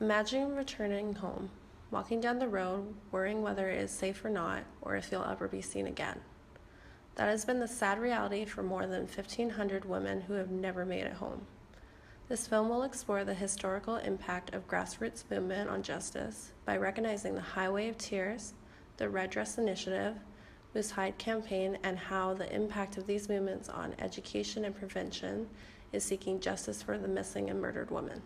Imagine returning home, walking down the road, worrying whether it is safe or not, or if you'll ever be seen again. That has been the sad reality for more than 1,500 women who have never made it home. This film will explore the historical impact of grassroots movement on justice by recognizing the Highway of Tears, the Red Dress Initiative, Moose Hide campaign, and how the impact of these movements on education and prevention is seeking justice for the missing and murdered women.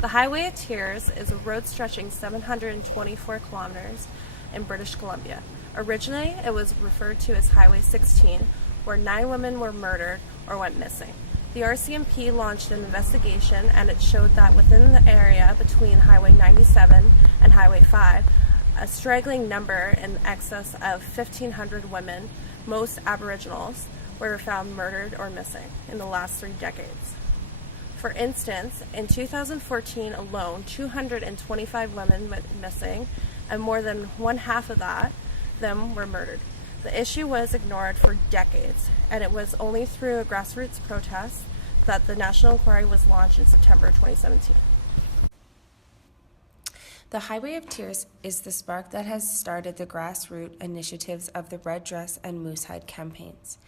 The Highway of Tears is a road stretching 724 kilometers in British Columbia. Originally, it was referred to as Highway 16, where 9 women were murdered or went missing. The RCMP launched an investigation, and it showed that within the area between Highway 97 and Highway 5, a straggling number in excess of 1,500 women, most Aboriginals, were found murdered or missing in the last 3 decades. For instance, in 2014 alone, 225 women went missing, and more than one half of them were murdered. The issue was ignored for decades, and it was only through a grassroots protest that the national inquiry was launched in September 2017. The Highway of Tears is the spark that has started the grassroots initiatives of the Red Dress and Moose Hide campaigns.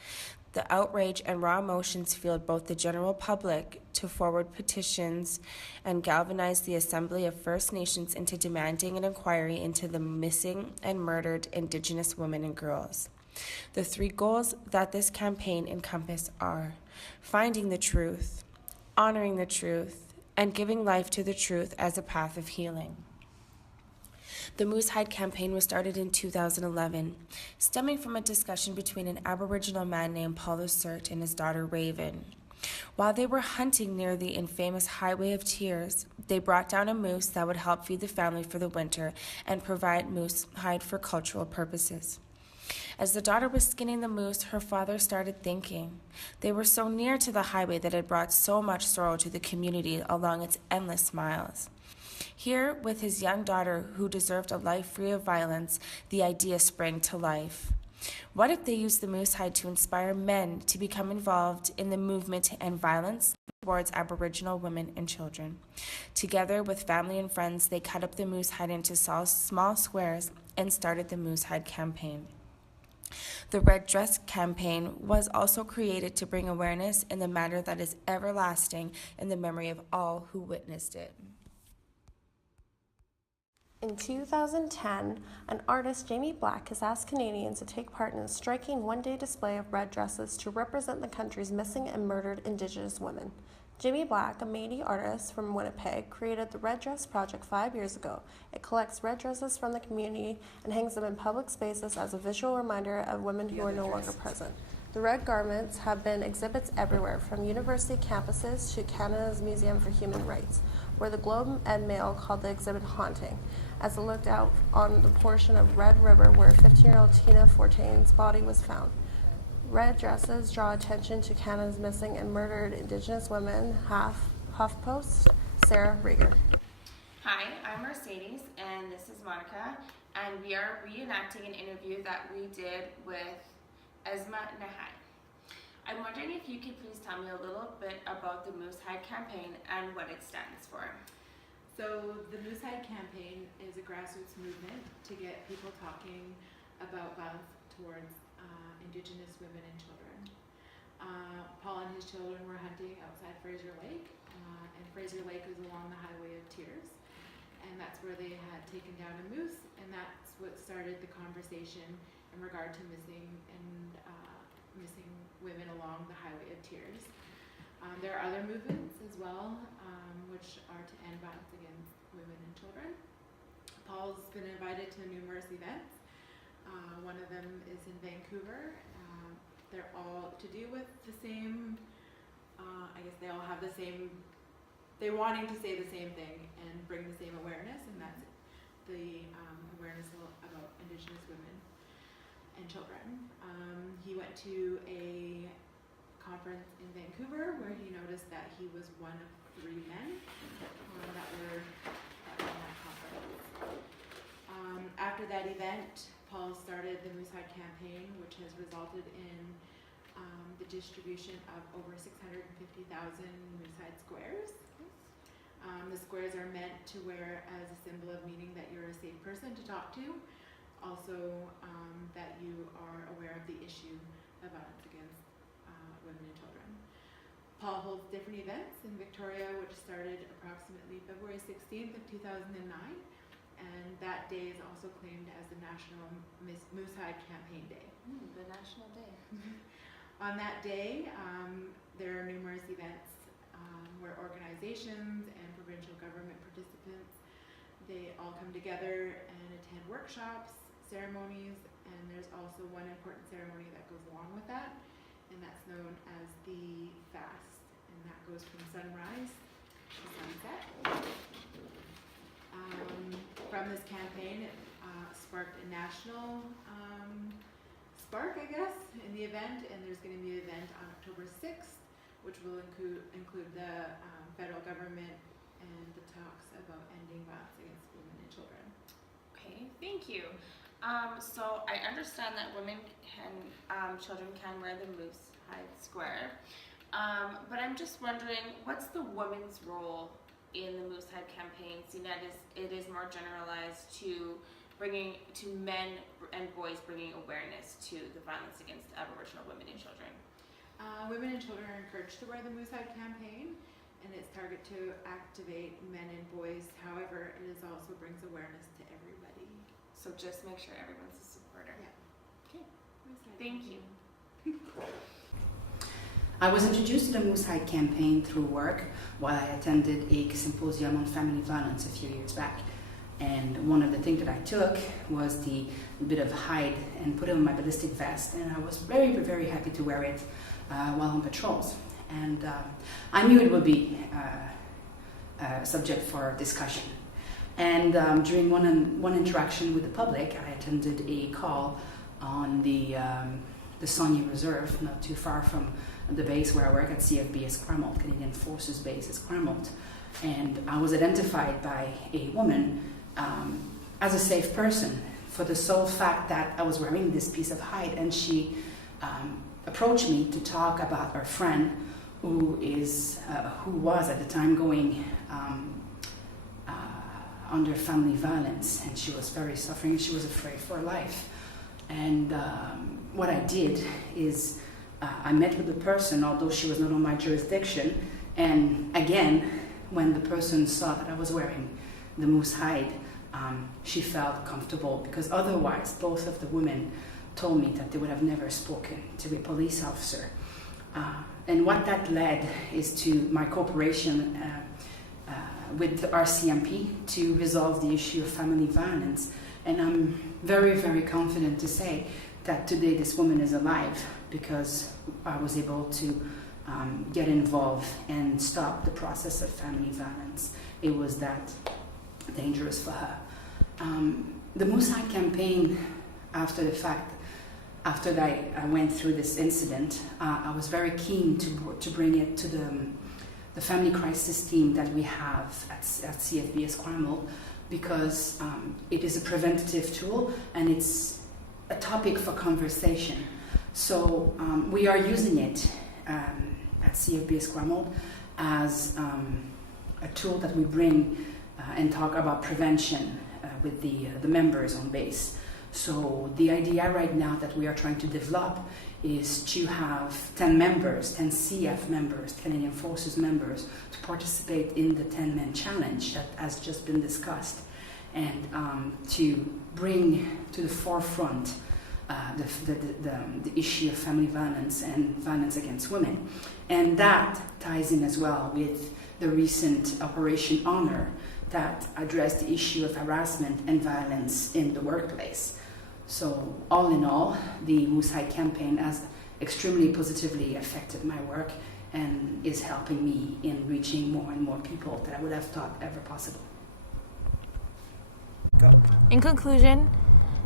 The outrage and raw emotions fueled both the general public to forward petitions and galvanized the Assembly of First Nations into demanding an inquiry into the missing and murdered Indigenous women and girls. The 3 goals that this campaign encompasses are finding the truth, honoring the truth, and giving life to the truth as a path of healing. The Moose Hide campaign was started in 2011, stemming from a discussion between an Aboriginal man named Paul Lacerte and his daughter Raven. While they were hunting near the infamous Highway of Tears, they brought down a moose that would help feed the family for the winter and provide moose hide for cultural purposes. As the daughter was skinning the moose, her father started thinking. They were so near to the highway that had brought so much sorrow to the community along its endless miles. Here, with his young daughter, who deserved a life free of violence, the idea sprang to life. What if they used the moose hide to inspire men to become involved in the movement to end violence towards Aboriginal women and children? Together with family and friends, they cut up the moose hide into small squares and started the Moose Hide campaign. The Red Dress campaign was also created to bring awareness in the matter that is everlasting in the memory of all who witnessed it. In 2010, an artist, Jamie Black, has asked Canadians to take part in a striking one-day display of red dresses to represent the country's missing and murdered Indigenous women. Jamie Black, a Métis artist from Winnipeg, created the Red Dress Project 5 years ago. It collects red dresses from the community and hangs them in public spaces as a visual reminder of women who are no longer present. The red garments have been exhibits everywhere, from university campuses to Canada's Museum for Human Rights, where the Globe and Mail called the exhibit haunting, as it looked out on the portion of Red River where 15-year-old Tina Fortain's body was found. Red dresses draw attention to Canada's missing and murdered Indigenous women. HuffPost, Sarah Rieger. Hi, I'm Mercedes, and this is Monica, and we are reenacting an interview that we did with Esma Nahai. I'm wondering if you could please tell me a little bit about the Moose Hide campaign and what it stands for. So the Moose Hide campaign is a grassroots movement to get people talking about violence towards Indigenous women and children. Paul and his children were hunting outside Fraser Lake, and Fraser Lake is along the Highway of Tears, and that's where they had taken down a moose, and that's what started the conversation in regard to missing women along the Highway of Tears. There are other movements as well, which are to end violence against women and children. Paul's been invited to numerous events. One of them is in Vancouver. They're all to do with the same, I guess they all have the same, they're wanting to say the same thing and bring the same awareness, and that's the awareness about Indigenous women and children. He went to a conference in Vancouver where he noticed that he was one of 3 men that were in that conference. After that event, Paul started the Moose Hide campaign, which has resulted in the distribution of over 650,000 Moose Hide squares. This to wear as a symbol of meaning that you're a safe person to talk to. Also, that you are aware of the issue of violence against women and children. Paul holds different events in Victoria, which started approximately February 16th of 2009, and that day is also claimed as the National Moosehide Campaign Day. The National Day. On that day, there are numerous events where organizations and provincial government participants, they all come together and attend workshops, ceremonies, and there's also one important ceremony that goes along with that, and that's known as the fast, and that goes from sunrise to sunset. From this campaign, it sparked a national spark, I guess, in the event, and there's going to be an event on October 6th, which will include the federal government and the talks about ending violence against women and children. Okay, thank you. So I understand that women can, children can wear the Moosehide Square, but I'm just wondering, what's the woman's role in the Moosehide campaign, seeing that it is more generalized to men and boys bringing awareness to the violence against Aboriginal women and children? Women and children are encouraged to wear the Moosehide campaign, and it's targeted to activate men and boys. However, it is also brings awareness to everybody. So just make sure everyone's a supporter. Yeah. Okay. Moosehide Thank you. I was introduced to the Moosehide campaign through work while I attended a symposium on family violence a few years back. And one of the things that I took was the bit of hide and put it on my ballistic vest, and I was very, very happy to wear it while on patrols. And I knew it would be subject for discussion. And during one interaction with the public, I attended a call on the Sonia Reserve, not too far from the base where I work at CFB Esquimalt, Canadian Forces Base Esquimalt. And I was identified by a woman as a safe person for the sole fact that I was wearing this piece of hide, and she approached me to talk about her friend who was at the time going under family violence, and she was very suffering and she was afraid for her life. And what I did is I met with the person, although she was not on my jurisdiction, and again, when the person saw that I was wearing the moose hide, she felt comfortable, because otherwise both of the women told me that they would have never spoken to a police officer. And what that led is to my cooperation with the RCMP to resolve the issue of family violence. And I'm very, very confident to say that today this woman is alive because I was able to get involved and stop the process of family violence. It was that dangerous for her. The Moosehide campaign, after I went through this incident, I was very keen to bring it to the family crisis team that we have at CFB Esquimalt, because it is a preventative tool and it's a topic for conversation. So we are using it at CFB Esquimalt as a tool that we bring and talk about prevention with the members on base. So the idea right now that we are trying to develop is to have 10 members, 10 CF members, Canadian Forces members, to participate in the 10-man challenge that has just been discussed, and to bring to the forefront the issue of family violence and violence against women. And that ties in as well with the recent Operation Honor that addressed the issue of harassment and violence in the workplace. So all in all, the Moosehide campaign has extremely positively affected my work and is helping me in reaching more and more people that I would have thought ever possible. Go. In conclusion,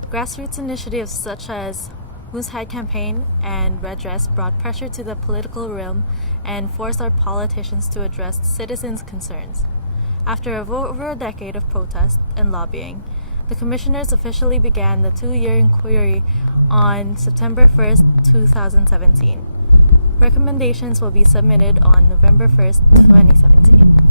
grassroots initiatives such as Moosehide campaign and Red Dress brought pressure to the political realm and forced our politicians to address citizens' concerns. After over a decade of protest and lobbying, the commissioners officially began the 2-year inquiry on September 1st, 2017. Recommendations will be submitted on November 1st, 2017.